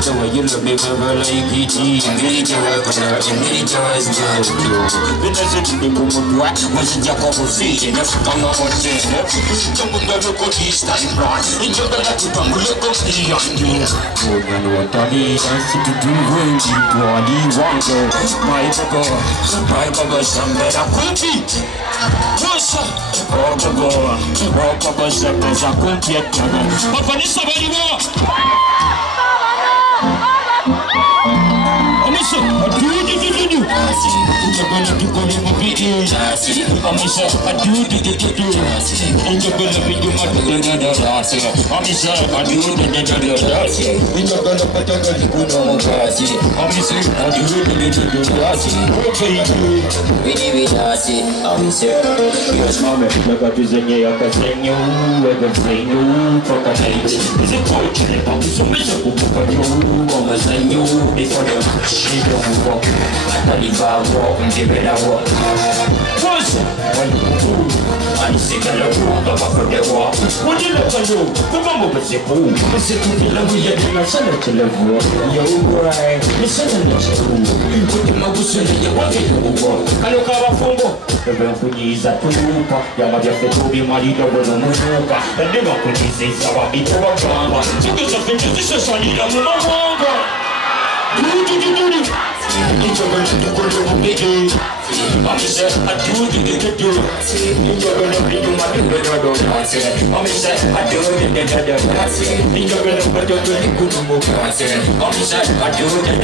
The way you look me, baby, like it. You need to work on her, you need to work on her. You know, you need to move right. Once you jump over feet, and that's come on one day. Don't look at the cookies, that's right. And you're gonna have to come look up the young you. Oh, you know what I need? I see to do when you body wonder. My baba, some better cookie. What's up? Oh, baba, some better cookie. Papa, this is what you want. And give it a walk. What's it? When you move, I'm sick of the room, I'm up for the walk. When you look at you, come on with the food. It's a good love, you're going to send it to the world. You're right, you're sending it to you. Put the mouse in your body to walk. I look at our phone. The Belfunies are too far. Yamaja to be Mali double on the Muka. The Democracy is our bit of a drama. So there's a thing, this is only the Muka. It's a bunch of good big. I'm said, I do the do. You're gonna be my better. I'm said, I do the you're gonna put your good move. I'm said, I do the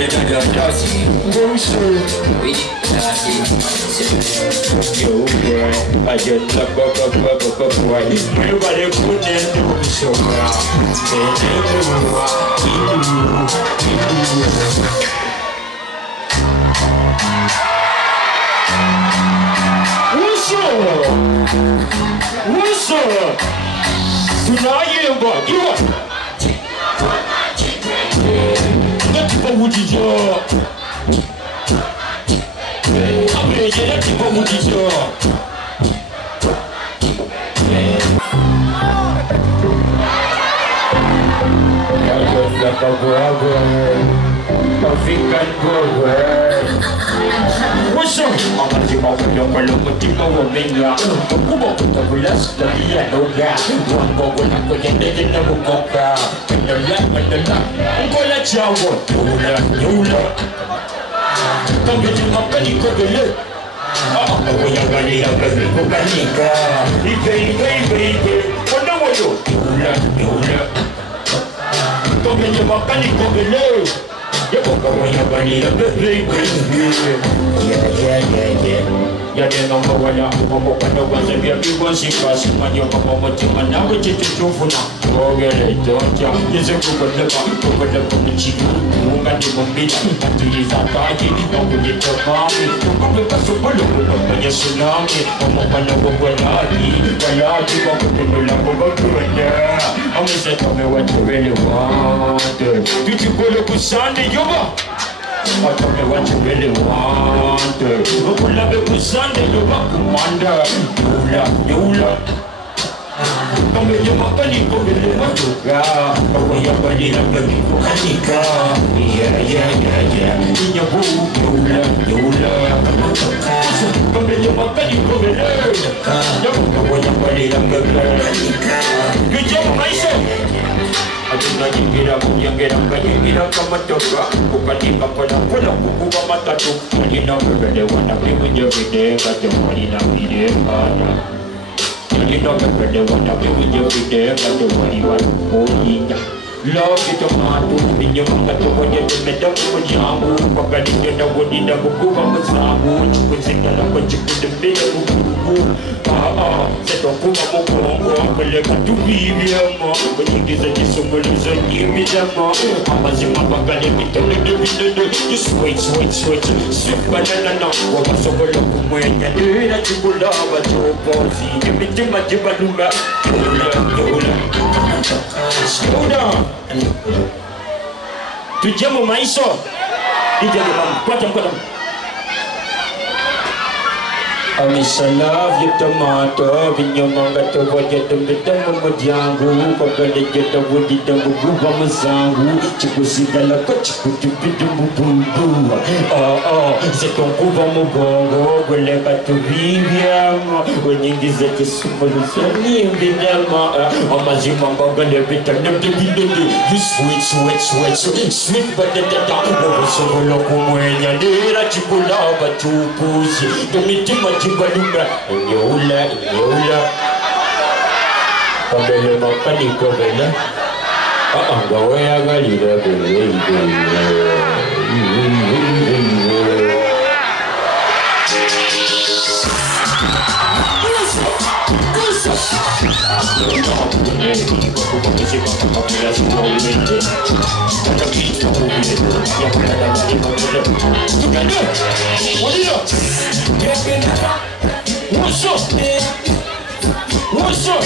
I just love why everybody couldn't do so What's up? Tonight, but you are. That's what would you do? I'm ready to go with you. What's up? I'm going to go with your fellow with the Minga. Who won't put the rest of the Anoga? One go when I'm going to get in the Mugoka. And the left and the left. I'm going to let you out. You look. Come get you up and you could be lit. Oh, we are going to have a big Muganika. Baby. What do we do? You look. Come get you up and you could be lit. You're going to have a big yeah. Ya de no wala mo pa no wa se bia bi ko si ka si ma yo pa mo ti ma na we ti tu fu na o ge le do ja ye se ko ko ni chi mo ga ni mo bi ta tu yi za ta ji ni ko ni to pa mi ko be pa so ko lo ko pa ye su na mi mo pa no ko la ji ko ni la ko ko tu ya o mi se to me what you really want tu ti ko lo ku sande yo ba I tell me what you really want. You pull up every Sunday, you're a commander. You love. Come with your money, go with your money. Come with your money, I'm going to go yeah. In your book, you love. Come with your money, go with her. Come with your money, I'm going to go. Good job, myself. I did not give it up, you get up, but you get up from a doctor. Who can take up on a pull up, who come at a two. And you know, they want to be with you every day, but the money not be there. And you know, they want to be with you every day, but the money was holding. Love it to my two, in your mother to what you met up with Yamu. But I didn't know what you never go on with Samu. You could sing along, but you couldn't be a boo. Set up Kuma, but you got to be here more. But you get a solution, give me that more. I'm a Zima Bagani, just wait. Sweet banana, what was over the when you do that you will love a joke. Give me too much of a lumber. Slow down. Tu jamo maiso. DJ Kwata. Amisa love you tomato, vinyomanga tovoja tumbita mumudyangu, kogalejeta wudida muguba muzangu, chikusigala ko chikutupidu mubumbu. Zetonkuba mubongo, gweleka tuvivyama, wenyingize tusumulusa nimbinama, amazima mbangale vita nebdebidede, you sweet batatata, wabusogolo kumwenya, nira chikulaba chupuzi, tumitima Chibalumba, Yola, Kabele Makani Kabela, Angawaya Galida, What's up? What's up? What's up?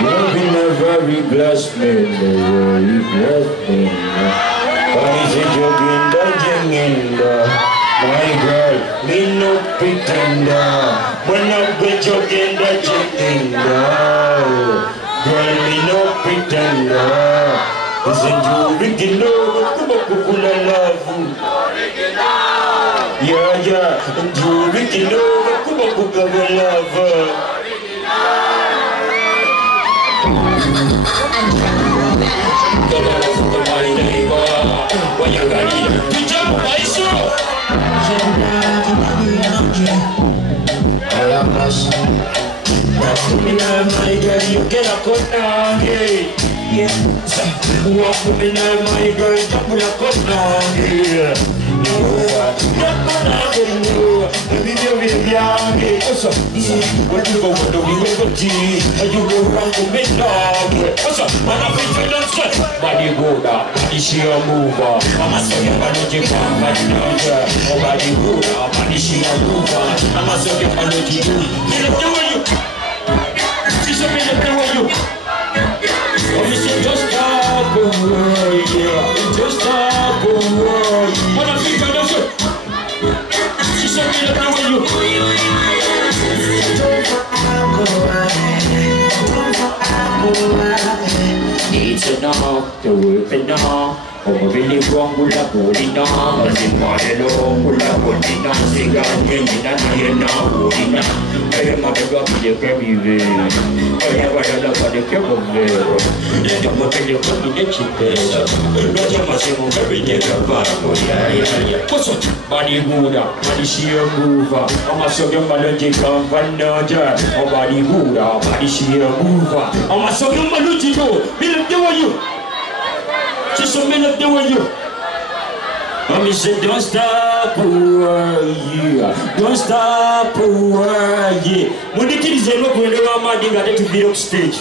You've been a very blessed man, very blessed man. Why is it you've been dodging in the my girl, me no pretender. When I bet you get dodging in the girl, me no pretender. Isn't you original? Kukula love. Yeah, and you original? Kukula love. My girl, you get a cut down, yeah. Walk with me now, my girl, double a cut down, yeah. Baby, you're young, what's up? What you go to we go to tea, and you go round to me dog. What's up? Man, I feel you don't say. Body go down, body she a mover. I'm a son of a logic, body nature. Body go down, body she a mover. I'm a son of a logic. You know what you? She's a minute to you. Oh, you say just stop away, yeah. Just stop away. What I think I don't say. She said me to you. Need to know the work and know. Oh, really wrong, gula gulina. Kasi mahalo, gula gulina. Sigan niya na gulina. Kaya magawa pili kami kaya wala na pali kami Ito mo pili kami na chipesa. Raja masimo kami na para mo ya. Puso, body buda, body siya move. Ang masog yung malunti kang panaja. O body buda, body siya move. Ang masog yung malunti ko. Bilang dewa yun. Just a minute, there were you. Mommy said, don't stop, yeah. Don't stop, yeah. When the kids are not going around, they got to be up stage.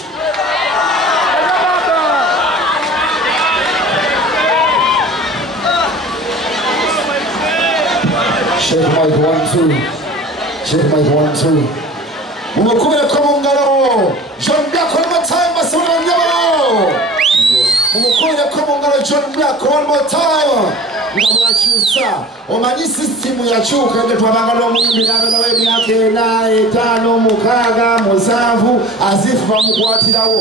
Check mic 1 2. Check mic 1 2. Mumukubira ko mungalo. John Black one more time basura nyabo. Mumukubira ko mungalo John Black one more time. Ngabachusa. Omani system yachuka nge twabangalo mumbi nawe myaka 5 6 7 azifu bamukwatirawo.